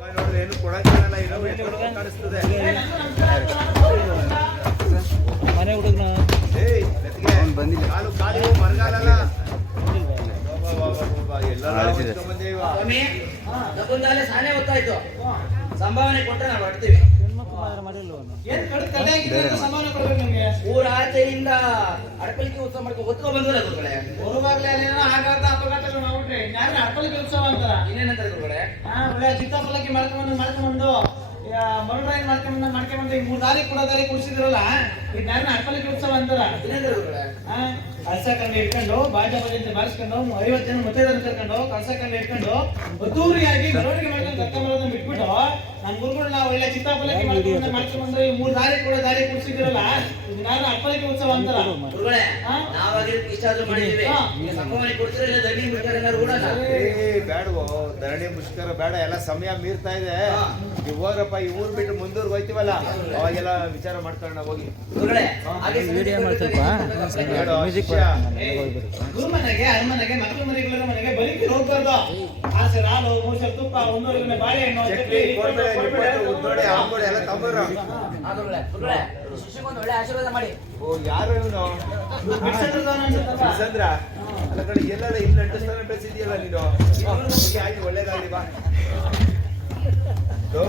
ನೋಡಿದ್ರೆ ಏನು ಕೊಡಂಗಿಲ್ಲ ಇರೋ ಕಾಣಿಸ್ತದೆ ಮನೆ ಹುಡುಗನ ಏಯ್ ಬಂದಿಲ್ಲ. ಕಾಲು ಕಾಲು ಮರಗಾಲಲ್ಲ ಸಂಭಾವನೆ ಕೊಟ್ಟರೆ ನಾವು ಹೊಡ್ತೀವಿ ಊರ ಆಚೆಯಿಂದ ಅಡಕಲಿಕ್ಕೆ ಉತ್ಸವ ಮಾಡ್ಕೊಂಡು ಹೊತ್ಕೊಂಡ್ ಬಂದ್ರೆ ಕಡೆ ಬರುವಾಗ್ಲೇ ಅಲ್ಲೇನೋ ಆಘಾತ ಅಪಘಾತಗಳು ಮಾಡ್ಬಿಟ್ರೆ. ಯಾರು ಅಪ್ಪಲಿಗೆ ಉತ್ಸವ ಅಂತಾರ? ಇನ್ನೇನಂತಾರೆ ಕಡೆ ಹಾ ಮಾಡ್ಕೊಂಡು ಚಿತ್ತಾಪಲ್ಲಕ್ಕಿ ಮಾಡ್ಕೊಂಬಂದು ಮಾಡ್ಕೊಂಡ್ ಮಾಡ್ಕೊಂಬಂದು ಈ ಮೂರ್ ದಾರಿ ಕೂಡ ದಾರಿ ಕುಡಿಸಿದ್ರಲ್ಲ ಈ ಯಾರನ್ನ ಅಪ್ಪಲಿಗೆ ಉತ್ಸವ ಅಂತಾರ. ಕಳಸ ಕಂಡು ಇಟ್ಕೊಂಡು ಬಾಜ ಬಾಜ ಅಂತ ಬಾರಿಸ್ಕೊಂಡು ಐವತ್ತು ಜನ ಮುತ್ತೈದನ್ನು ಕರ್ಕೊಂಡು ಕಳಸ ಕಂಡು ಇಟ್ಕೊಂಡು ಅದ್ದೂರಿಯಾಗಿ ಮೆರವಣಿಗೆ ಮಾಡ್ಕೊಂಡು ಕರ್ಕೊಂಬರೋದನ್ನ ಬಿಟ್ಬಿಟ್ಟು ನಮ್ಮ ಗುರುಗಳು ನಾವು ಒಳ್ಳೆ ಚಿತ್ತಾಪಲಕ್ಕೆ ಮಾಡ್ಕೊಂಡು ಮಾಡ್ಕೊಂಬಂದು ಈ ಮೂರ್ ದಾರಿ ಕೂಡ ದಾರಿ ಕುಡಿಸಿದ್ರಲ್ಲ ಅಪ್ಪಳಿಕೆ ಉತ್ಸವ ಅಂತಾರ? ಗುರುಗಳೇ ಮಾಡಿದ್ದೀವಿ. ಇಲ್ಲ ಏನಾದ್ರು ಕೂಡ ಏ ಬೇಡವೋ ಧರಣಿ ಮುಷ್ಕರ ಬೇಡ ಎಲ್ಲ ಸಮಯ ಮೀರ್ತಾ ಇದೆ. ಹೋಗ್ರಪ್ಪ ಈ ಊರ್ ಬಿಟ್ಟು ಮುಂದೂರ್ ಹೋಯ್ತೀವಲ್ಲ? ಅವಾಗೆಲ್ಲ ವಿಚಾರ ಮಾಡ್ಕೊಂಡು ಹೋಗಿ. ಗುರುಗಳೇ ವಿಡಿಯೋ ಮ್ಯೂಸಿಕ್ ಗುರುಮನೆಗೆ ಮಕ್ಕಳು ಮನೆಗೆ ಹೋಗ್ಬಾರ್ದು ಆಸೆ ಹಾಲು ಮೂಸೆ ತುಪ್ಪ ಒಂದೂವರೆ ಬಾಳೆಹಣ್ಣು ಚಕ್ಲಿ ಚಕ್ಲಿ, ಕೋಡ್ಬಳೆ ಕೊಡ್ಬೇಳೆ, ನಿಪ್ಪಟ್ಟು ಉದ್ದೋಡೆ ಆಂಬೋಡೆ ಎಲ್ಲ ತಂಬರ ಒಳ್ಳೆ ಆಶೀರ್ವಾದ ಮಾಡಿ. ಓ ಯಾರು ಇವನು? ಬಿಡ್ಸಂದ್ರದವ್ನು ಅನ್ಸುತ್ತಲ್ವಾ? ಚಂದ್ರ ಅಲ್ಲ ಕಡೆ ಎಲ್ಲ ಇಲ್ಲಿ ಅಂಟಿಸ್ತಾನೆ ಬೆಳೆಸಿದ್ಯಲ್ಲ ನೀನು? ಹೀಗೆ ಆಯ್ತು ಒಳ್ಳೇದಾಗ್ಲಿ ಬಾ. ಲೋ,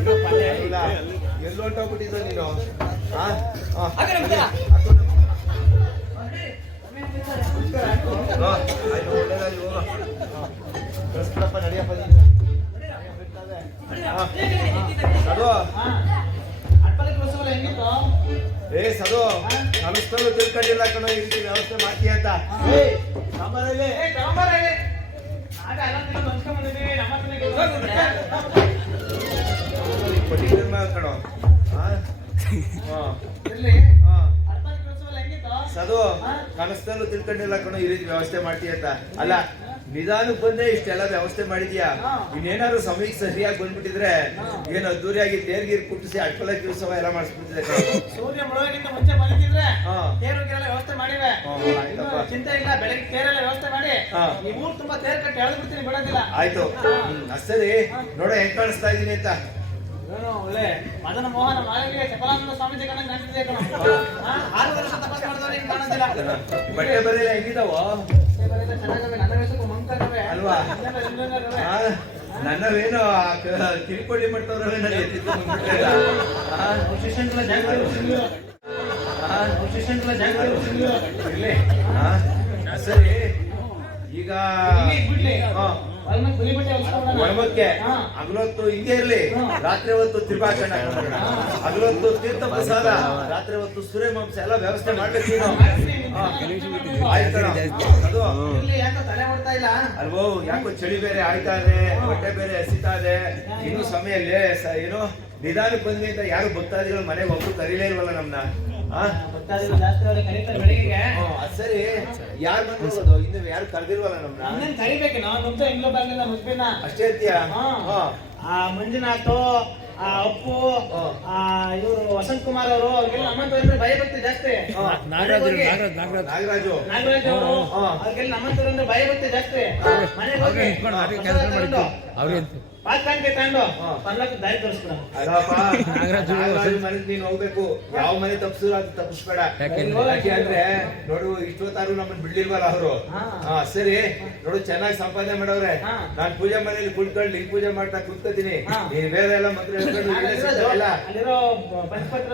ಇರು ಪಲ್ಲೆ ಇಲ್ಲ. ಎಲ್ಲಿ ಹೊಂಟೋಗ್ಬಿಟ್ಟಿದ್ದ ನೀನು? ಹಾ ಒಳ್ಳೇದಾಗ್ಲಿ ಹೋಗು. ಏ ಸದು ಕಲಿಸ್ತಲು ತಿಳ್ಕೊಂಡಿಲ್ಲ ಕಣೋ ಈ ರೀತಿ ವ್ಯವಸ್ಥೆ ಮಾಡ್ತೀಯ ಅಂತ ಕಣೋ ಸದು ಕನಸ್ತಲ್ಲೂ ತಿಳ್ಕೊಂಡಿಲ್ಲ ಕಣೋ ಈ ರೀತಿ ವ್ಯವಸ್ಥೆ ಮಾಡ್ತೀಯ ಅಂತ ಅಲ್ಲ ನಿಧಾನಕ್ಕೆ ಬಂದೆ ಇಷ್ಟೆಲ್ಲ ವ್ಯವಸ್ಥೆ ಮಾಡಿದ್ಯಾ? ಇನ್ನೇನಾದ್ರು ಸಮಯಕ್ಕೆ ಸರಿಯಾಗಿ ಬಂದ್ಬಿಟ್ಟಿದ್ರೆ ಏನು ಅದ್ದೂರಿಯಾಗಿ ತೇರ್ಗೀರ್ ಕುಟ್ಟಿಸಿ ಅಟ್ಕಲ ಉತ್ಸವ ಎಲ್ಲ ಮಾಡಿಸ್ಬಿಟ್ಟಿದೆ. ಸೂರ್ಯ ಮುಳುಗಿಂತ ಮುಂಚೆ ಬಂದಿದ್ರೆ ತೇರುಗೆಲ್ಲ ತೇರು ವ್ಯವಸ್ಥೆ ಮಾಡಿವೆ. ಚಿಂತೆ ಇಲ್ಲ ಬೆಳಗ್ಗೆ ತೇರೆಲ್ಲ ವ್ಯವಸ್ಥೆ ಮಾಡಿ. ನೀವು ಈ ಊರ್ ತುಂಬಾ ತೇರ್ ಕಟ್ಟಿ ಎಳೆದು ಬಿಡ್ತೀನಿ ಬಿಡೋದಿಲ್ಲ. ಆಯ್ತು. ಅಷ್ಟೇ ನೋಡ ಹೆಂಗ್ ಕಾಣಿಸ್ತಾ ಇದೀನಿ ಅಂತ. ಒಳ್ಳೆ ಮದನ ಮೋಹನ ಮಾಳವಿಗೆ ಚಪಲಾನಂದ ಸ್ವಾಮೀಜಿ ಕಣ. ಆರು ವರ್ಷ ತಪಸ್ ಮಾಡಿದವ್ರಿಗೆ ಕಾಣೋದಿಲ್ಲ. ಬಟ್ಟೆ ಬರೀ ಹೆಂಗಿದಾವ? ಚೆನ್ನಾಗ ಚೆನ್ನಾಗವೆ ನನ್ನ ಅಲ್ವಾ? ನನ್ನವೇನು ಆ ಕ- ಕಿರಿಕೋಳಿ ಮಟ್ಟವ್ರಲ್ಲ. ಸರಿ. ಈಗ ಒಳಮಕ್ಕೆ ಹಗಲೊತ್ತು ಹಿಂಗೆ ಇರ್ಲಿ. ರಾತ್ರಿ ಹೊತ್ತು ತ್ರಿಭಾಷಣ ಹಗಲೊತ್ತು ತೀರ್ಥ ಪ್ರಸಾದ ರಾತ್ರಿ ಹೊತ್ತು ಸೂರ್ಯವಂಶ ಎಲ್ಲ ವ್ಯವಸ್ಥೆ ಮಾಡ್ಬೇಕು ಅದು. ಇಲ್ಲಿ ಯಾಕೋ ತಲೆ ಮಾಡ್ತಾ ಇಲ್ಲ? ಅಲ್ವೋ ಯಾಕೋ ಚಳಿ ಬೇರೆ ಆಯ್ತಾ ಇದೆ ಹೊಟ್ಟೆ ಬೇರೆ ಹಸಿತಾ ಇದೆ. ಇನ್ನು ಸಮಯ ಏನು ನಿಧಾನಕ್ಕೆ ಬಂದ್ವಿ ಅಂತ ಯಾರು ಭಕ್ತಾದಿಗಳು ಮನೆಗೆ ಒಬ್ರು ಕರೀಲೇ ಇಲ್ವಲ್ಲ ನಮ್ನ. ಸರಿ. ಯಾರು ಬಂದಿರೋದು ಇನ್ನು ಯಾರು ಕರೆದಿಲ್ವಲ್ಲ ನಮ್ಮನ್ನ ಕರಿಬೇಕು? ನಾವು ಮುಸ್ಬಿನ ಅಷ್ಟೇ. ಆ ಮಂಜುನಾಥ್ ಆ ಅಪ್ಪು. ಆ ಇವರು ವಸಂತ್ ಕುಮಾರ್ ಅವರು ಅವ್ರಿಗೆಲ್ಲ ನಮ್ಮಂತ ಅಂದ್ರೆ ಭಯ ಭಕ್ತಿ ಜಾಸ್ತಿ. ನಾಗರಾಜ್ ನಾಗರಾಜ್ ನಾಗರಾಜ್. ನಾಗರಾಜು. ನಾಗರಾಜ್ ಅವರು. ಅವ್ರಿಗೆಲ್ಲ ಅಂದ್ರೆ ಭಯ ಭಕ್ತಿ ಜಾಸ್ತಿ. ಮನೆಗೆ ಹೋಗಿ. ಅವ್ರಿಗೆ ತಗೊಂಡು. ಪರ್ಲಕ್ಕೆ ದಾರಿ ತೋರಿಸ್ಬಿಡ ನೀನು ಹೋಗ್ಬೇಕು. ಯಾವ ಮನೆ ತಪ್ಸಿದ್ರು ಅದು ತಪ್ಪಿಸ್ಬೇಡ ಯಾಕೆ ಅಂದ್ರೆ ನೋಡು ಇಷ್ಟೊತ್ತಾರು ನಮ್ಮನ್ನ ಬಿಡ್ಲಿಲ್ವಲ್ಲ ಅವರು? ಸರಿ. ನೋಡು ಚೆನ್ನಾಗಿ ಸಂಪಾದನೆ ಮಾಡವ್ರೆ ನಾನು ಪೂಜೆ ಮನೆಯಲ್ಲಿ ಕುಳ್ಕೊಂಡು ಲಿಂಗ ಪೂಜೆ ಮಾಡ್ತಾ ಕುತ್ಕೋತೀನಿ. ನೀನ್ ಬೇರೆ ಎಲ್ಲ ಮಂತ್ರ ಹೇಳ್ಕೊಂಡು ಉದಾಹರಣೆ ಎಲ್ಲ. ಅಲ್ಲಿರೋ ಪಂಚಪತ್ರ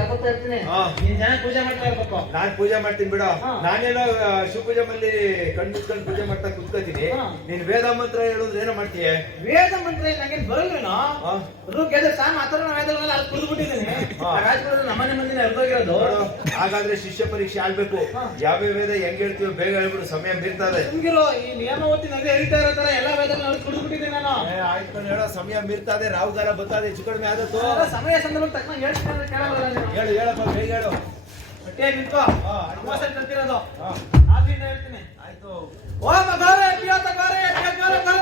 ಹಾಕೋತಾ ಇರ್ತೀನಿ. ನೀನ್ ಜನ ಪೂಜೆ ಮಾಡ್ತಾ ಇರ್ಬೇಕು. ನಾನ್ ಪೂಜೆ ಮಾಡ್ತೀನಿ ಬಿಡು. ನಾನೇನೋ ಆ, ಶಿವ ಪೂಜೆ ಮಲ್ಲಿ ಕಣ್ಣು ಮುಚ್ಕೊಂಡು ಪೂಜೆ ಮಾಡ್ತಾ ಕುತ್ಕೋತೀನಿ. ನೀನ್ ವೇದ ಮಂತ್ರ ಹೇಳೋದ್ರೆ ಏನೋ ಮಾಡ್ತೀಯ? ವೇದ ಮಂತ್ರ ನಂಗೇನ್ ಬರಲ್ವೇನೋ? ಹಾ. ಋಗ್ವೇದ ಸಾಮ ಅಥರ್ವಣ ವೇದಗಳನ್ನ ಅಲ್ಲಿ ಕುಡಿದು ಬಿಟ್ಟಿದ್ದೀನಿ ಹಾ. ರಾಜಕುಲದ ನಮ್ಮನೆ ಮಂದಿನ ಅರ್ಧೋಗಿರೋದು ಹಾಗಾದ್ರೆ ಶಿಷ್ಯ ಪರೀಕ್ಷೆ ಆಗ್ಬೇಕು. ಯಾವ ವೇದ ಹೆಂಗ್ ಹೇಳ್ತೀವೋ ಬೇಗ ಹೇಳ್ಬಿಡು ಸಮಯ ಮೀರ್ತಾ ಇದೆ ಹಿಂಗಿರೋ ಈ ನಿಯಮ ಓದ್ತೀನಿ ಹೇಳ್ತಾ ಇರೋ ತರ ಎಲ್ಲಾ ವೇದಗಳನ್ನ ಅಲ್ಲಿ ಕುಡಿದು ಬಿಟ್ಟಿದ್ದೀನಿ ನಾನು ಆಯ್ತು ಹೇಳೋ ಸಮಯ ಮೀರ್ತದೆ ರಾಹುಗಾಲ ಬತ್ತಾದೆ ಹೆಚ್ಚು ಕಡಿಮೆ ಆದತ್ತು ಸಮಯ ಸಂದರ್ಭ ತಕ್ಕ ಹೇಳ್ತೀನಿ ಹೇಳು ಹೇಳಪ್ಪ ಬೇಗ ಹೇಳು. ಗಟ್ಟಿಯಾಗಿ ನಿಂತು ಹಾ. ಆದ್ರಿಂದ ಹೇಳ್ತೀನಿ. ಆಯ್ತು. ಓ ಮಗೌರೇ ಪ್ರಿಯತ ನಮಸ್ತೆ ಅಸ್ತೋತ್ರ ಪ್ರಿಯ ಓಂ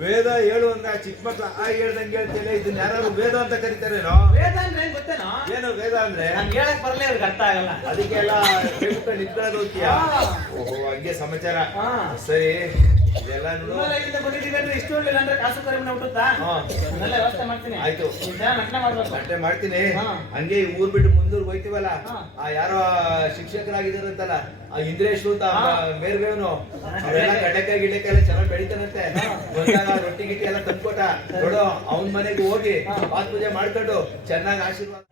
ವೇದ ಹೇಳು ಅಂದ ಚಿಕ್ಕ ಮಕ್ಳು ಆ ಹೇಳ್ದಂಗೆ ಹೇಳ್ತೇನೆ ಇದನ್ನ ಯಾರು ವೇದ ಅಂತ ಕರೀತಾರೆ ವೇದ ಅಂದ್ರೆ ಏನ್ ಗೊತ್ತೇನೋ? ಏನು ವೇದ ಅಂದ್ರೆ? ನನ್ಗೆ ಹೇಳಕ್ ಬರ್ಲಿ ಅವ್ರಿಗೆ ಅರ್ಥ ಆಗಲ್ಲ. ಅದಕ್ಕೆಲ್ಲ ನಿಂತ್ಕೊಳ್ಳೋದು ಹೋಗ್ತೀಯಾ. ಓಹೋ ಹಂಗೆ ಸಮಾಚಾರ. ಹಾ. ಸರಿ. ಮಾಡ್ತೀನಿ. ಹಂಗೆ ಈ ಊರ್ ಬಿಟ್ಟು ಮುಂದೂರ್ ಹೋಯ್ತೀವಲ್ಲ. ಆ ಯಾರೋ ಶಿಕ್ಷಕರಾಗಿದ್ದಾರಂತಲ್ಲ ಆ ಇಂದ್ರೇಶ್ ಅಂತ ಹಾ. ಮೇರ್ಬೇವನು ಅವೆಲ್ಲ ಕಡಕಾಯಿ ಗಿಡಕ್ಕೆಲ್ಲ ಎಲ್ಲ ಚೆನ್ನಾಗಿ ಬೆಳಿತಾನಂತೆ ರೊಟ್ಟಿ ಗಿಟ್ಟಿ ಎಲ್ಲ ತಂದ್ಕೊಟ ನೋಡು ಅವನ್ ಮನೆಗೆ ಹೋಗಿ. ಪಾತ್ ಪೂಜೆ ಮಾಡ್ಕೊಂಡು ಚೆನ್ನಾಗಿ ಆಶೀರ್ವಾದ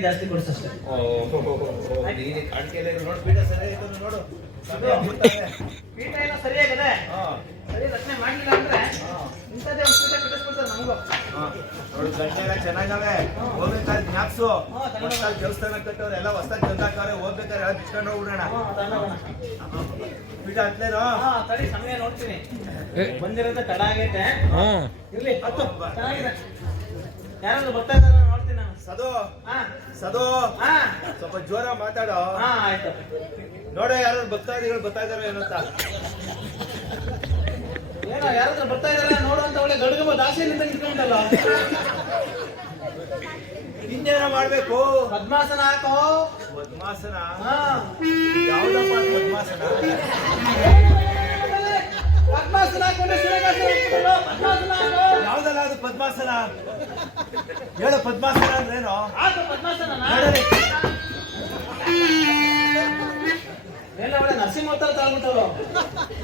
ಜಾಸ್ತಿ ಕೊಡ್ಸಷ್ಟೇ ಓ. ನೀನು ಕಾಣಿಕೆ ನೋಡ್ಬಿಟ್ಟ ನೋಡು ಸರಿ ನೋಡು. ಪೀಠ ಎಲ್ಲ ಸರಿಯಾಗಿದೆ. ಹಾ. ಸರಿ ರಚನೆ ಮಾಡಲಿಲ್ಲ ಅಂದ್ರೆ. ಇಂಥದ್ದೇ ಒಂದು ಪೀಠ ಕಟ್ಟಿಸ್ಬಿಡ್ತಾರೆ ನಮಗೂ. ಹಾ. ನೋಡು ಗಂಟೆ ಎಲ್ಲ ಚೆನ್ನಾಗವೆ ಹೋಗ್ಬೇಕಾದ್ರೆ ಜ್ಞಾಪ್ಸು. ಹೊಸ್ದಾಗ್ ದೇವಸ್ಥಾನ ಕಟ್ಟವ್ರೆ ಎಲ್ಲ ಹೊಸ್ದಾಗ್ ತಂದಾಕವ್ರೆ ಹೋಗ್ಬೇಕಾದ್ರೆ ಎಲ್ಲ ಬಿಚ್ಕೊಂಡು ಹೋಗ್ಬಿಡೋಣ. ಪೀಠ ಹತ್ಲೇನೋ? ಹಾ, ತಡಿ ಸಮಯ ನೋಡ್ತೀನಿ. ಬಂದಿರೋದೇ ತಡ ಆಗೈತೆ. ಇರ್ಲಿ ಹತ್ತು ಚೆನ್ನಾಗಿದೆ. ಯಾರಾದ್ರೂ ಬರ್ತಾ ನಾನು ಸದು. ಹಾ. ಸದು. ಹಾ. ಸ್ವಲ್ಪ ಜೋರ ಮಾತಾಡೋ. ಹಾ ಆಯ್ತು. ನೋಡೋ ಯಾರು ಭಕ್ತಾದಿಗಳು ಬರ್ತಾ ಇದಾರೆ ಏನೋ ಅಂತ. ಏನೋ ಯಾರಾದ್ರೂ ಬರ್ತಾ ಇದಾರೆ ನೋಡೋ ಅಂತ ಒಳ್ಳೆ ಗಡುಗಮ್ಮ ದಾಸೆಯಿಂದ ನಿಂತ್ಕೊಂಡಲ್ಲ. ಇನ್ನೇನೋ ಮಾಡ್ಬೇಕು? ಪದ್ಮಾಸನ ಹಾಕೋ. ಪದ್ಮಾಸನ? ಹಾ. ಯಾವ್ದಪ್ಪ ಪದ್ಮಾಸನ? ಪದ್ಮಾಸನ ಯಾವ್ದಲ್ಲ ಅದು ಪದ್ಮಾಸನ? ಹೇಳು ಪದ್ಮಾಸನ ಅಂದ್ರೇನು? ನರಸಿಂಹ ಅವತಾರ ತಗೊಂಡ್ಬಿಟ್ಟವ್ರು.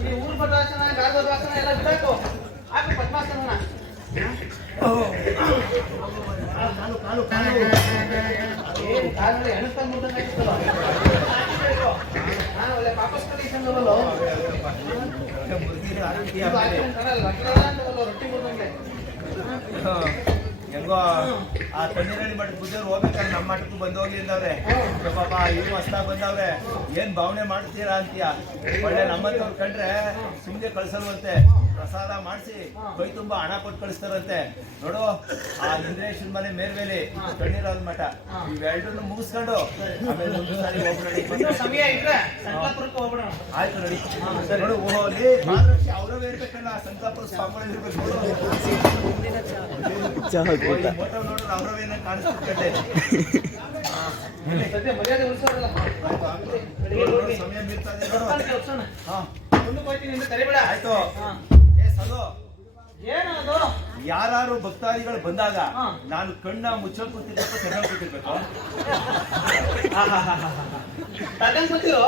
ಈ ಊರ್ ಪದ್ಮಾಸನ ಗಾರ್ಧವಾಸನ ಎಲ್ಲ ಬಿಡಾಕು ಹಾಕು ಪದ್ಮಾಸನ ಕಾಲು ಕಾಲು ಕಾಲು ಏನು ಕಾಲಲ್ಲಿ ಎಣಸ್ಕೊಂಡ್ ಮುಟ್ಟಂಗ್ ಹೆಂಗೋ ಆ ತಣ್ಣೀರಲ್ಲಿ ಮಠ ಪೂಜೆಯವ್ರು ಹೋಗ್ಬೇಕಾದ್ರೆ ನಮ್ಮ ಮಠಕ್ಕೂ ಬಂದು ಹೋಗ್ಲಿ ಅಂದವ್ರೆ. ಹ್ಮ್. ಪಾಪ, ಇವ್ರು ಹೊಸ್ದಾಗ್ ಬಂದವ್ರೆ. ಏನ್ ಭಾವನೆ ಮಾಡ್ತೀರಾ ಅಂತೀಯ? ಒಳ್ಳೆ ನಮ್ಮಂತವ್ರು ಕಂಡ್ರೆ ಸುಮ್ನೆ ಕಳ್ಸಲ್ವಂತೆ. ಪ್ರಸಾದ ಮಾಡಿಸಿ ಕೈ ತುಂಬಾ ಹಣ ಕೊಟ್ಟು ಕಳಿಸ್ತಾರಂತೆ. ನೋಡು ಆ ಇಂದ್ರೇಶನ್ ಮನೆ ಮೇಲ್ಮೇಲೆ ಕಣ್ಣೀರಾದ ಮಠ. ಇವೆರಡನ್ನು ಮುಗಿಸ್ಕೊಂಡು ಆಮೇಲೆ ಸಾರಿ ಹೋಗ್ಬಿಡಿ ಆಯ್ತು ನೋಡಿ. ನೋಡು ಓಹೋ ಅವರವೇ ಇರ್ಬೇಕಲ್ಲ ಸಂತಾಪುರ ಸ್ವಾಮಿಗಳು ಇರ್ಬೇಕು ಫೋಟೋ ನೋಡಿದ್ರೆ ಸಮಯ ಮೀರ್ತಾ ಇದೆ ಆಯ್ತು. ಹಾ. ಏ ಸದು ಏನು ಅದು ಯಾರು ಭಕ್ತಾದಿಗಳು ಬಂದಾಗ. ನಾನು ಕಣ್ಣ ಮುಚ್ಚೋಕ್ ಕೂತಿರ್ಬೇಕು ತೆರೆಯೋಕ್ ಕೂತಿರ್ಬೇಕು. ತಗೊಂಡ್ ಕೂತಿರು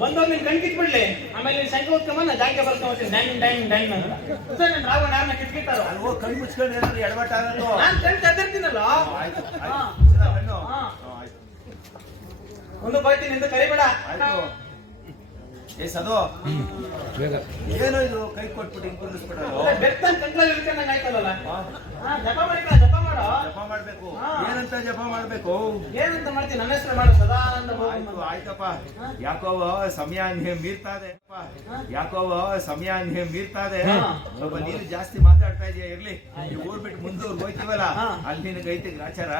ಬಂದೋಗಿ ನಿನ್ ಕಣ್ ಕಿತ್ಬಿಡ್ಲಿ. ಆಮೇಲೆ ನೀನ್ ಸಂಖ್ಯೆ ಓದ್ಕೊಂಬ ಜಾಂಕೆ ಬರ್ಕೊಂಡ್ಬಿಡ್ತೀನಿ ಡ್ಯಾಂಗ್ ಡ್ಯಾಂಗ್ ಡ್ಯಾಂಗ್ ಅಂತ. ಸರ್ ನಾನು ರಾವಣ ಯಾರನ್ನ ಕಿತ್ಕಿತ್ತಾರೋ ಅಲ್ವೋ ಕಣ್ ಮುಚ್ಕೊಂಡು ಏನಾದ್ರು ಎಡವಟ್ಟ ಆಗೋದು ನಾನ್ ಕಣ್ ತೆರ್ದಿರ್ತೀನಲ್ಲ ಆಯ್ತು. ಆಯ್ತು. ಮುಂದಕ್ಕೆ ಹೋಗ್ತೀನಿ ಅಂತ ಕರಿಬೇಡ. ಆಯ್ತು. ಏ ಸದು. ಬೇಗ. ಏನೋ ಇದು ಕೈ ಕೊಟ್ಬಿಟ್ಟು ಹಿಂಗ್ ಜಪ ಮಾಡ್ಬೇಕು. ಏನಂತ ಜಪ ಮಾಡ್ಬೇಕು? ಏನಂತ ಮಾಡ್ತೀನಿ ನನ್ನ ಹೆಸರು ಮಾಡು ಸದಾನಂದ ಆಯ್ತು ಆಯ್ತಪ್ಪ. ಯಾಕೋ ಯಾಕೋವ ಸಮಯ ನೀ ಮೀರ್ತಾದೆ. ಯಾಕೋ ಯಾಕೋವ ಸಮಯ ನೀ ಮೀರ್ತಾದೆ. ಸ್ವಲ್ಪ ನೀನು ಜಾಸ್ತಿ ಮಾತಾಡ್ತಾ ಇದೀಯ ಇರ್ಲಿ. ಈ ಊರ್ ಬಿಟ್ಟು ಮುಂದೂರ್ ಹೋಯ್ತೀವಲ್ಲ. ಅಲ್ಲಿ ನಿನಗೆ ಐತಿ ಗ್ರಾಚಾರ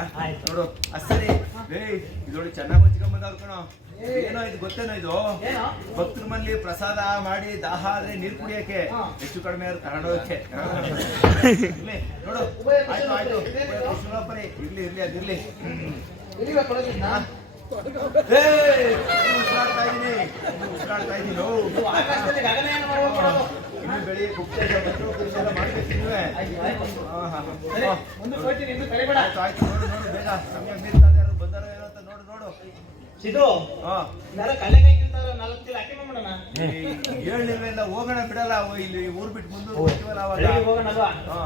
ನೋಡು ಅಸರಿ ಏಯ್ ಇದೊಳ್ಳೆ ಚೆನ್ನಾಗಿ ಕಣ ಕಣೋ. ಏನೋ ಇದು ಗೊತ್ತೇನೋ ಇದು? ಭಕ್ತರ ಮನೇಲಿ ಪ್ರಸಾದ ಮಾಡಿ ದಾಹ ಆದ್ರೆ ನೀರ್ ಕುಡಿಯಕ್ಕೆ. ಹೆಚ್ಚು ಕಡಿಮೆ ಆದ್ರೆ ತಗೊಂಡೋಗಕ್ಕೆ ಇರ್ಲಿ ನೋಡು. ಆಯ್ತು ಆಯ್ತು. ಕುಶಲೋಪರಿ. ಇರ್ಲಿ ಇರ್ಲಿ. ಅದಿರ್ಲಿ ಉಸಿರಾಡ್ತಾ ಇದೀನಿ. ಉಸಿರಾಡ್ತಾ ಇದೀನಿ ಇನ್ನು ಬೆಳಿಗ್ಗೆ ಗುಪ್ತೇಶ ಪರೀಕ್ಷೆ ಮಾಡ್ಬೇಕು ಆಯ್ತು ಆಯ್ತು. ನೋಡು ನೋಡು ಬೇಗ. ಸಮಯ ಮೀರ್ತಾ ಬಂದಾರೋ ಏನೋ ಅಂತ ನೋಡು ನೋಡು. ಸಿದ್ದು ಹಾ. ಯಾರೋ ಕಳ್ಳೆಕಾಯಿ ತಿಂತಾರೋ ನಾಲ್ಕು ಮಾಡೋಣ ಹೋಗೋಣ ಬಿಡಲ್ಲ ಇಲ್ಲಿ ಊರ್ ಬಿಟ್ಟು ಮುಂದೆ ಹೋಗ್ತೀವಲ್ಲ ಅವಾಗ? ಹೋಗೋಣ ಅಲ್ವಾ? ಹಾ.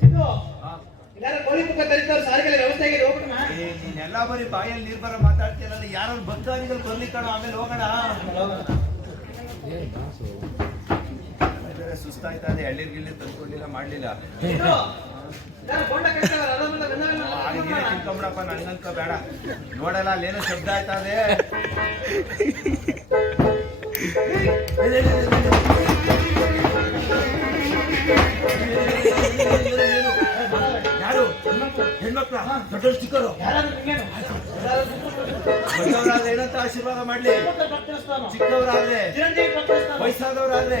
ಸಿದ್ದು ಹಾ. ಯಾರೋ ಕೋಳಿ ಪುಕ್ಕ ಕರೀತಾರೋ ಸಾರಿಗೆಲ್ಲ ವ್ಯವಸ್ಥೆ ಆಗಿದೆ ನೀನೆಲ್ಲ ಬರೀ ಬಾಯಲ್ಲಿ ನೀರ್ ಬರ ಮಾತಾಡ್ತೀರಲ್ಲ ಯಾರು ಭಕ್ತಾದಿಗಳು ಬರ್ಲಿಕ್ಕಣ ಆಮೇಲೆ ಹೋಗೋಣ. ಸುಸ್ತಾಯ್ತಾ ಅದೇ ಎಳ್ನೀರ್ ಗಿಳ್ನೀರ್ ತಂದ್ಕೊಡ್ಲಿಲ್ಲ ಮಾಡ್ಲಿಲ್ಲ. ಸಿದ್ದು ನನ್ಗಂತ ಬೋಂಡ. ನೋಡಲ್ಲ ಅಲ್ಲೇನೋ ಶಬ್ದ ಆಯ್ತಾ ಅದೇ. ಯಾರು? ಹೆಣ್ಮಕ್ಳ? ದೊಡ್ಡ? ಯಾರಾದ್ರೂ ದೊಡ್ಡವರಾದ್ರೆ ಏನಂತ ಆಶೀರ್ವಾದ ಮಾಡ್ಲಿ. ಚಿಕ್ಕವರಾದ್ರೆ. ವಯಸ್ಸಾದವರಾದ್ರೆ.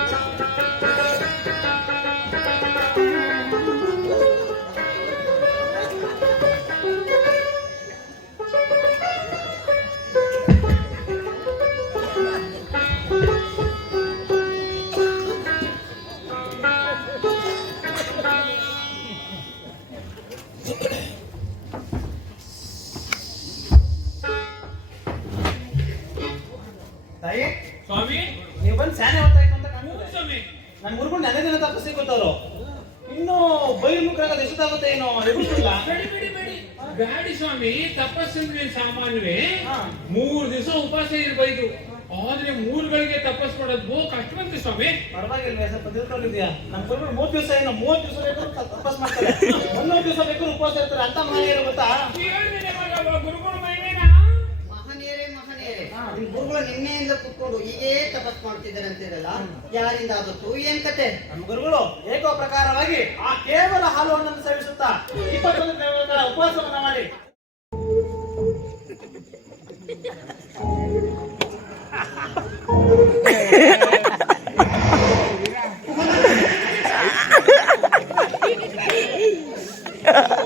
ಬಂದು ಸ್ಯಾನೆ ಹೊತ್ತಾಯ್ತು ಅಂತ ಕಾಣ್ತದೆ. ನನ್ನ ಗುರುಗಳು ನೆನೆ ದಿನ ತಪ್ಪಿಸಿ ಗೊತ್ತವರು ಇನ್ನು ಬೈರ್ಮುಖರಾಗದ ಎಷ್ಟಾಗುತ್ತೆ ಏನೋ ಎದುರಿಸಿಲ್ಲ ಬ್ಯಾಡಿ ಸ್ವಾಮಿ. ತಪಸ್ಸಿನ ಸಾಮಾನ್ಯವೇ. ಮೂರ್ ದಿವಸ ಉಪವಾಸ ಇರ್ಬೈದು. ಆದ್ರೆ ಮೂರ್ಗಳಿಗೆ ತಪಸ್ ಮಾಡೋದು ಬಹು ಕಷ್ಟವಂತೆ ಸ್ವಾಮಿ. ಪರವಾಗಿಲ್ಲ ಸ್ವಲ್ಪ ತಿಳ್ಕೊಂಡಿದ್ಯಾ ನಮ್ಮ ಗುರುಗಳು ಮೂರು ದಿವಸ ಏನು ಮೂವತ್ತು ದಿವಸ ಬೇಕಾದ್ರೂ ತಪಸ್ ಮಾಡ್ತಾರೆ. ಒಂದೊಂದು ದಿವಸ ಬೇಕು ಉಪವಾಸ ಇರ್ತಾರೆ. ಅಂತ ಮಾಡಿ ಗೊತ್ತಾ? ಕುತ್ಕೊಂಡು ಹೀಗೇ ತಪಸ್ ಮಾಡ್ತಿದ್ದಾರೆ ಅಂತೀರಲ್ಲ ಯಾರಿಂದ ಆದತ್ತು ಏನ್ ಕತೆ? ನಮ್ಮ ಗುರುಗಳು ಏಕೋ ಪ್ರಕಾರವಾಗಿ ಆ ಕೇವಲ ಹಾಲು ಹಣ್ಣನ್ನು ಸೇವಿಸುತ್ತಾ ಇಪ್ಪತ್ತೊಂದು ದಿನಗಳ ಉಪವಾಸವನ್ನ ಮಾಡಿ.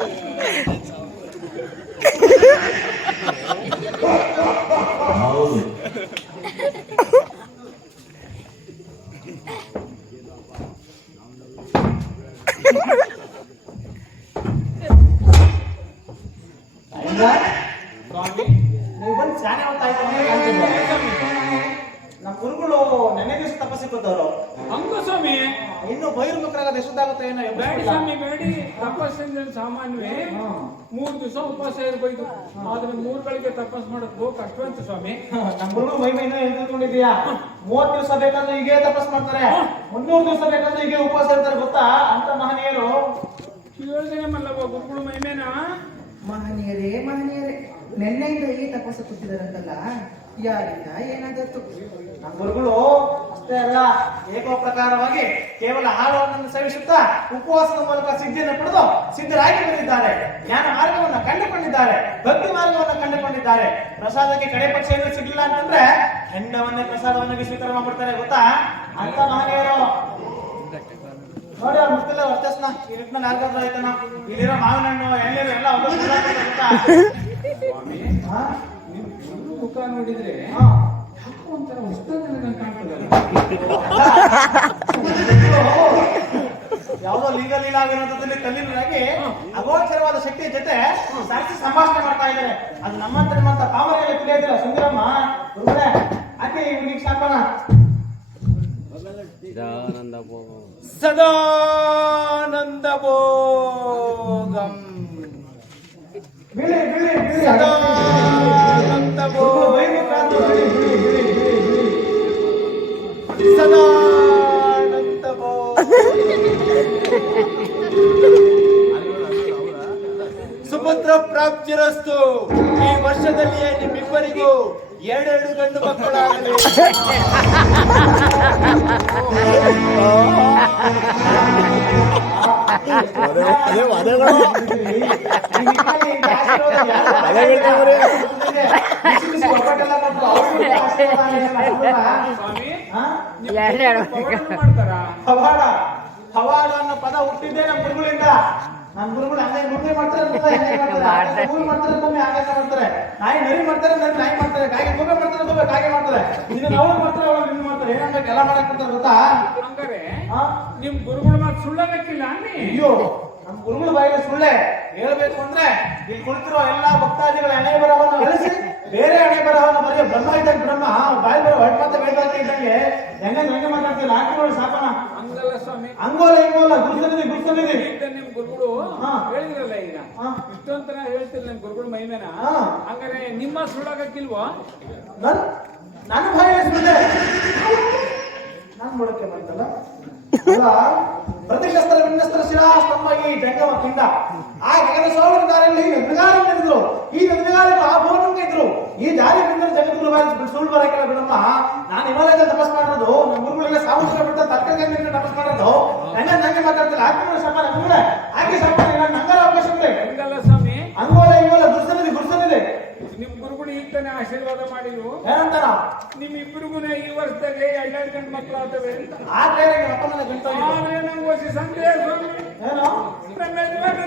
ಸ್ವಾಮಿ ನೀವು ಬಂದು ಕಾಣ್ತಿದ್ದೆ. ನಮ್ಮ ಗುರುಗಳು ನೆನೆ ದಿವಸ ತಪಸ್ಸಿ ಕೂತವರು. ಹಂಗ ಸ್ವಾಮಿ. ಇನ್ನು ಬೈರ್ಮುಖರಾಗದ ಎಷ್ಟಾಗುತ್ತೆ ಏನೋ ಬೇಡಿ? ಸ್ವಾಮಿ ಬೇಡಿ. ತಪಸ್ಸಿನ ಸಾಮಾನ್ಯವೇ. ಮೂರ್ ದಿವಸ ಉಪವಾಸ ಇರ್ಬೈದು. ಆದ್ರೆ ಮೂರುಗಳಿಗೆ ತಪಸ್ ಮಾಡೋದು ಕಷ್ಟ ಅಂತ ಸ್ವಾಮಿ. ನಮ್ಮ ಗುರುಗಳು ಮೈ ಮೈನ ಹೇಳ್ಕೊಂಡಿದ್ಯಾ ಮೂವತ್ ದಿವಸ ಬೇಕಂದ್ರೆ ಹೀಗೆ ತಪಸ್ ಮಾಡ್ತಾರೆ. ಮುನ್ನೂರು ದಿವಸ ಬೇಕಂದ್ರೆ ಹೀಗೆ ಉಪವಾಸ ಇರ್ತಾರೆ ಗೊತ್ತಾ? ಅಂತ ಮಹನೀಯರು. ಕೇಳ್ದೇನೆ ಮಲ್ಲವ ಗುರುಗಳು ಮೈಮೇನ ಮಹನೀಯರೇ ಮಹನೀಯರೇ. ನಿನ್ನೆಯಿಂದ ಈ ತಪಸ್ಸು ಕೂತಿದಾರಂತಲ್ಲ ಯಾರಿಂದ? ಏನಾದತ್ತು? ನಮ್ಮ ಗುರುಗಳು ಅಷ್ಟೇ ಅಲ್ಲ ಏಕೋ ಪ್ರಕಾರವಾಗಿ ಕೇವಲ ಆಹಾರವನ್ನು ಸೇವಿಸುತ್ತಾ ಉಪವಾಸದ ಮೂಲಕ ಸಿದ್ಧಿಯನ್ನು ಪಡೆದು ಸಿದ್ಧರಾಗಿ ಬಂದಿದ್ದಾರೆ. ಜ್ಞಾನ ಮಾರ್ಗವನ್ನು ಕಂಡುಕೊಂಡಿದ್ದಾರೆ, ಭಕ್ತಿ ಮಾರ್ಗವನ್ನು ಕಂಡುಕೊಂಡಿದ್ದಾರೆ. ಪ್ರಸಾದಕ್ಕೆ ಕಡೆ ಪಕ್ಷ ಏನು ಸಿಗಲಿಲ್ಲ ಅಂತಂದ್ರೆ ಹೆಂಡವನ್ನೇ ಪ್ರಸಾದವನ್ನು ಸ್ವೀಕಾರ ಮಾಡ್ಬಿಡ್ತಾರೆ, ಗೊತ್ತಾ? ಅಂತ ಮಹನೀಯರು. ನೋಡಿ ಅವ್ರ ಮುಖದಲ್ಲ ವರ್ಚಸ್ನ. ಈ ಆಯ್ತಾನ? ಇಲ್ಲಿರೋ ಮಾವಿನ ಹಣ್ಣು ಎಣ್ಣೆ ಎಲ್ಲ ಸ್ವಾಮಿ ಹಾ? ನಿಮ್ ಗುರು ಮುಖ ನೋಡಿದ್ರೆ ಹಾ. ಯಾಕೋ ಒಂಥರ ಉಸ್ತಾದ ಕಾಣ್ತದಲ್ಲ? ಯಾವುದೋ ಲಿಂಗ ಲೀಲಾವಿರೋಧದಲ್ಲಿ ಕಲ್ಲಿನಾಗಿ ಅಗೋಚರವಾದ ಶಕ್ತಿಯ ಜೊತೆ ಸಾಕ್ಷಿ ಸಂಭಾಷಣೆ ಮಾಡ್ತಾ ಇದ್ದಾರೆ. ಅದು ನಮ್ಮಂತ ನಿಮ್ಮಂತ ಪಾಮರಿಗೆ ತಿಳಿಯೋದಿಲ್ಲ ಸುಂದರಮ್ಮ? ಗುರುಗಳೇ ಅದೇ ಇವ್ರಿಗೆ ಶಾಪನ ಚಿದಾನಂದ ಸುಪುತ್ರ ಪ್ರಾಪ್ತಿರಸ್ತು. ಈ ವರ್ಷದಲ್ಲಿಯೇ ನಿಮ್ಮಿಬ್ಬರಿಗೂ ಎರಡೆರಡು ಗಂಡು ಮಕ್ಕಳಾಗಲಿ ಈ ಆಶೀರ್ವಾದ ಯಾರು ಬಿಸಿ ಬಿಸಿ ಒಬ್ಬಟ್ಟೆಲ್ಲ ಕೊಟ್ಟು ಹವಾಡ ಏನಿಲ್ಲ, ಸ್ವಾಮಿ ಹಾ? ನೀವು ಪವಾಡ ಮಾಡ್ತಾರ? ಪವಾಡ. ಪವಾಡ ಅನ್ನೋ ಪದ ಹುಟ್ಟಿದ್ದೆ ನಮ್ಮ ಗುರುಗಳಿಂದ. ನಮ್ಮ ಗುರುಗಳು ಹಂಗೆ ಮುದ್ದೆ ಮಾಡ್ತಾರೆ ಹಂಗೆ ಮಾಡ್ತಾರೆ. ಮಾಡ್ತಾರೆ ಭೂಮಿ ಹಾಗೆ ಮಾಡ್ತಾರೆ. ನಾಯಿ ನರಿ ಮಾಡ್ತಾರೆ ನರಿ ನಾಯಿ ಮಾಡ್ತಾರೆ. ಕಾಗೆ ಗೋಬೆ ಮಾಡ್ತಾರೆ ಗೋಬೆ ಕಾಗೆ ಮಾಡ್ತಾರೆ. ಇದನ್ನ ಅವ್ರು ಮಾಡ್ತಾರೆ ಅವ್ರು ನಿಮ್ಗೆ ಮಾಡ್ತಾರೆ. ಏನಂತ ಎಲ್ಲ ಮಾಡಕ್ ಬಿಡ್ತಾರೆ ಗೊತ್ತಾ? ಹಂಗಾರೆ ಹಾ? ನಿಮ್ ಮಾತ್ರ ಮಾತು ಸುಳ್ಳಬೇಕಿಲ್ಲ ಅನ್ನಿ? ಅಯ್ಯೋ ನಮ್ಮ ಗುರುಗಳು ಬಾಯಿಗೆ ಸುಳ್ಳೆ. ಹೇಳ್ಬೇಕು ಅಂದ್ರೆ ಇಲ್ಲಿ ಕುಳಿತಿರೋ ಎಲ್ಲಾ ಭಕ್ತಾದಿಗಳ ಹಣೆ ಬರಹವನ್ನು ಸುಳ್ಳಾಗಕ್ಕಿಲ್ವಾ? ನನ್ ನನ್ನ ಭಯ ಸುಳ್ಳೆ ನಾನು ನೋಡಕ್ಕೆ ಬಂತಲ್ಲ? ಅಲ್ಲ, ಪ್ರತಿಶಸ್ತ್ರ ವಿನ್ಯಸ್ತ್ರ ಶಿರಾ ಸ್ತಂಭ ಈ ಜಂಗಮ ಕಿಂಡ. ಆ ಜಗದ ಸೋಳಗಾರಲ್ಲಿ ಎದುರುಗಾರನ್ನು ಇದ್ರು ಈ ಎದುರುಗಾರರು ಆ ಭವನಕ್ಕೆ ಇದ್ರು. ಈ ಜಾರಿ ಬಿದ್ದರೆ ಜಗದ್ಗುರು ಬಾರಿ ಸುಳ್ಳು ಬರಕಿಲ್ಲ ಬಿಡಮ್ಮ ನಾನು ಹಿಮಾಲಯದ ತಪಸ್ ಮಾಡಿರೋದು, ನಮ್ಮ ಗುರುಗಳಿಗೆ ಸಾಮೂಹಿಕ ಬಿಡ್ತಾ ತರ್ಕಾರಿ ತಪಸ್ ಮಾಡಿರೋದು. ನನ್ನ ನನಗೆ ಮಾತಾಡ್ತಿಲ್ಲ. ಆತ್ಮ ಸಮಾನ ಆಶೀರ್ವಾದ ಮಾಡಿದ್ರು ಏನಂತಾರ? ನಿಮ್ಮಿಬ್ಬರಿಗೂನೇ ಈ ವರ್ಷದಲ್ಲಿ ಎರಡೆರಡು ಗಂಡು ಮಕ್ಕಳು ಆಗ್ತವೆ ಅಂತ. ಆದ್ರೆ ನಂಗೆ ವರ್ಷ ಸ್ವಾಮಿ. ಏನೋ? ನನ್ನ ಯಜಮಾನ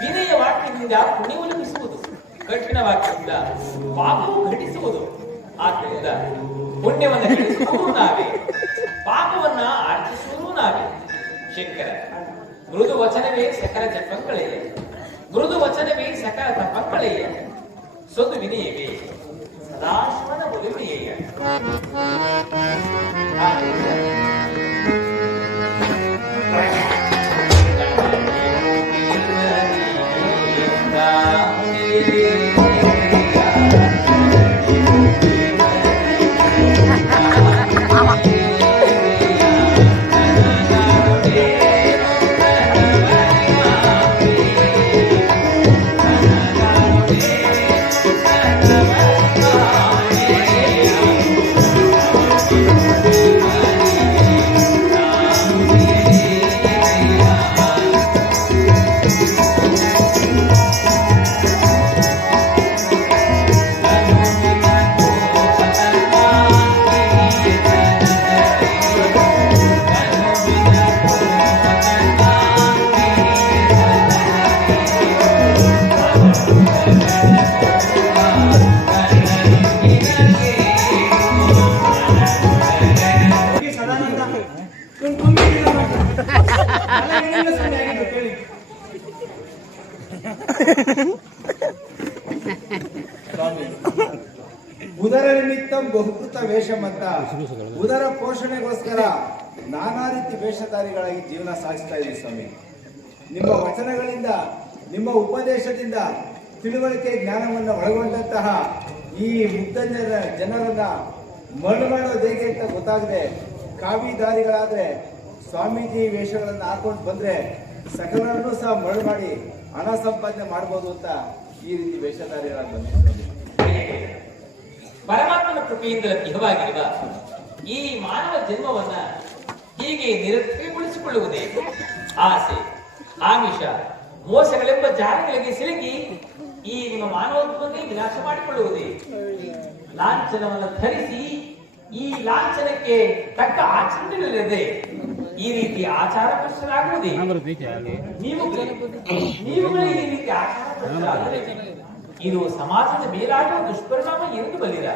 ವಿನಯ ವಾಕ್ಯದಿಂದ ಪುಣ್ಯವನ್ನು ಕಠಿಣ ವಾಕ್ಯದಿಂದ ಪಾಪವು ಘಟಿಸುವುದು. ಆದ್ದರಿಂದ ಪುಣ್ಯವನ್ನು ಘಟಿಸುವುದು ನಾವೇ, ಪಾಪವನ್ನ ಆರ್ಜಿಸುವುದು ನಾವೇ. ಶಂಕರ, ಮೃದು ವಚನವೇ ಸಕಲ ಜಪಗಳೇ, ಮೃದು ವಚನವೇ ಸಕಲ ತಪಗಳೇ. ಸೊದು ವಿನಯವೇ, ಸದಾಶಿವನ ಒಲಿಮೆಯೇ ಬಹುಕೃತ ಅಂತ. ಉದರ ಪೋಷಣೆಗೋಸ್ಕರ ನಾನಾ ರೀತಿ ವೇಷಧಾರಿಗಳಾಗಿ ಜೀವನ ಸಾಗಿಸ್ತಾ ಇದ್ದೀವಿ ಸ್ವಾಮಿ. ನಿಮ್ಮ ವಚನಗಳಿಂದ ನಿಮ್ಮ ಉಪದೇಶದಿಂದ ತಿಳುವಳಿಕೆ ಜ್ಞಾನವನ್ನು ಒಳಗೊಂಡಂತಹ ಈ ಮುಗ್ಧ ಜನ ಜನರನ್ನ ಮರಳು ಮಾಡೋದು ಹೇಗೆ ಅಂತ ಗೊತ್ತಾಗದೆ ಕಾವಿದಾರಿಗಳಾದ್ರೆ ಸ್ವಾಮೀಜಿ ವೇಷಗಳನ್ನು ಹಾಕೊಂಡು ಬಂದ್ರೆ ಸಕಲರನ್ನೂ ಸಹ ಮರಳು ಮಾಡಿ ಹಣ ಸಂಪಾದನೆ ಮಾಡ್ಬೋದು ಅಂತ ಈ ರೀತಿ ವೇಷಧಾರಿಗಳಾಗಿ ಬಂದಿದ್ದಾರೆ ಪರಮಾತ್ಮನ ಕೃಪೆಯಿಂದ ಲಭ್ಯವಾಗಿರುವ ಈ ಮಾನವ ಜನ್ಮವನ್ನ ಹೀಗೆ ನಿರರ್ಥಕಗೊಳಿಸಿಕೊಳ್ಳುವುದೇ ಆಸೆ ಆಮಿಷ ಮೋಸಗಳೆಂಬ ಜಾಲಗಳಿಗೆ ಸಿಲುಕಿ ಈ ನಿಮ್ಮ ಮಾನವತ್ವವನ್ನೇ ವಿನಾಶ ಮಾಡಿಕೊಳ್ಳುವುದೇ. ಲಾಂಛನವನ್ನು ಧರಿಸಿ ಈ ಲಾಂಛನಕ್ಕೆ ತಕ್ಕ ಆಚರಣೆಗಳಿದೆ ಈ ರೀತಿ ಆಚಾರ ಪುರುಷರಾಗುವುದೇ ನೀವು ನೀವುಗಳೇ ಈ ರೀತಿ ಆಚಾರ ಇದು ಸಮಾಜದ ಮೇಲಾಗುವ ದುಷ್ಪರಿಣಾಮ ಎಂದು ಬಲ್ಲಿರ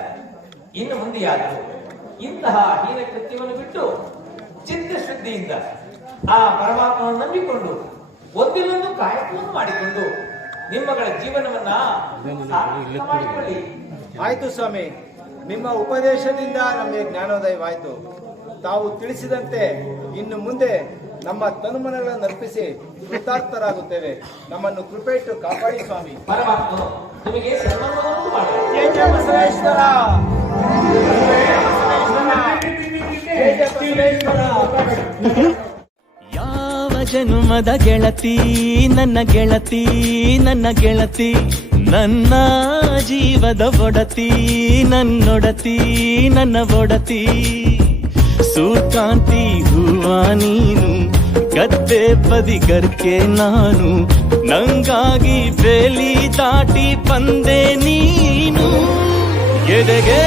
ಇನ್ನು ಮುಂದೆ ಯಾರು ಇಂತಹ ಹೀನ ಕೃತ್ಯವನ್ನು ಬಿಟ್ಟು ಚಿತ್ತಶುದ್ಧಿಯಿಂದ ಆ ಪರಮಾತ್ಮವನ್ನು ನಂಬಿಕೊಂಡು ಒಂದಿಲ್ಲೊಂದು ಕಾಯಕವನ್ನು ಮಾಡಿಕೊಂಡು ನಿಮ್ಮಗಳ ಜೀವನವನ್ನ ಮಾಡಿಕೊಳ್ಳಿ. ಆಯ್ತು ಸ್ವಾಮಿ, ನಿಮ್ಮ ಉಪದೇಶದಿಂದ ನಮಗೆ ಜ್ಞಾನೋದಯವಾಯಿತು. ತಾವು ತಿಳಿಸಿದಂತೆ ಇನ್ನು ಮುಂದೆ ನಮ್ಮ ತನುಮನಗಳನ್ನು ಅರ್ಪಿಸಿ ಕೃತಾರ್ಥರಾಗುತ್ತೇವೆ. ನಮ್ಮನ್ನು ಕೃಪೆ ಇಟ್ಟು ಕಾಪಾಡಿ ಸ್ವಾಮಿ. ಯಾವ ಜನುಮದ ಗೆಳತಿ ನನ್ನ ಗೆಳತಿ ನನ್ನ ಗೆಳತಿ ನನ್ನ ಜೀವದ ಒಡತಿ ನನ್ನೊಡತಿ ನನ್ನ ಒಡತಿ. ಸೂಕಾಂತಿ ಹೂವ ನೀನು. ಗದ್ದೆ ಬದಿಗರ್ಕೆ ನಾನು ನಂಗಾಗಿ ಬೇಲಿ ದಾಟಿ ಬಂದೆ ನೀನು. ಎದೆಗೆ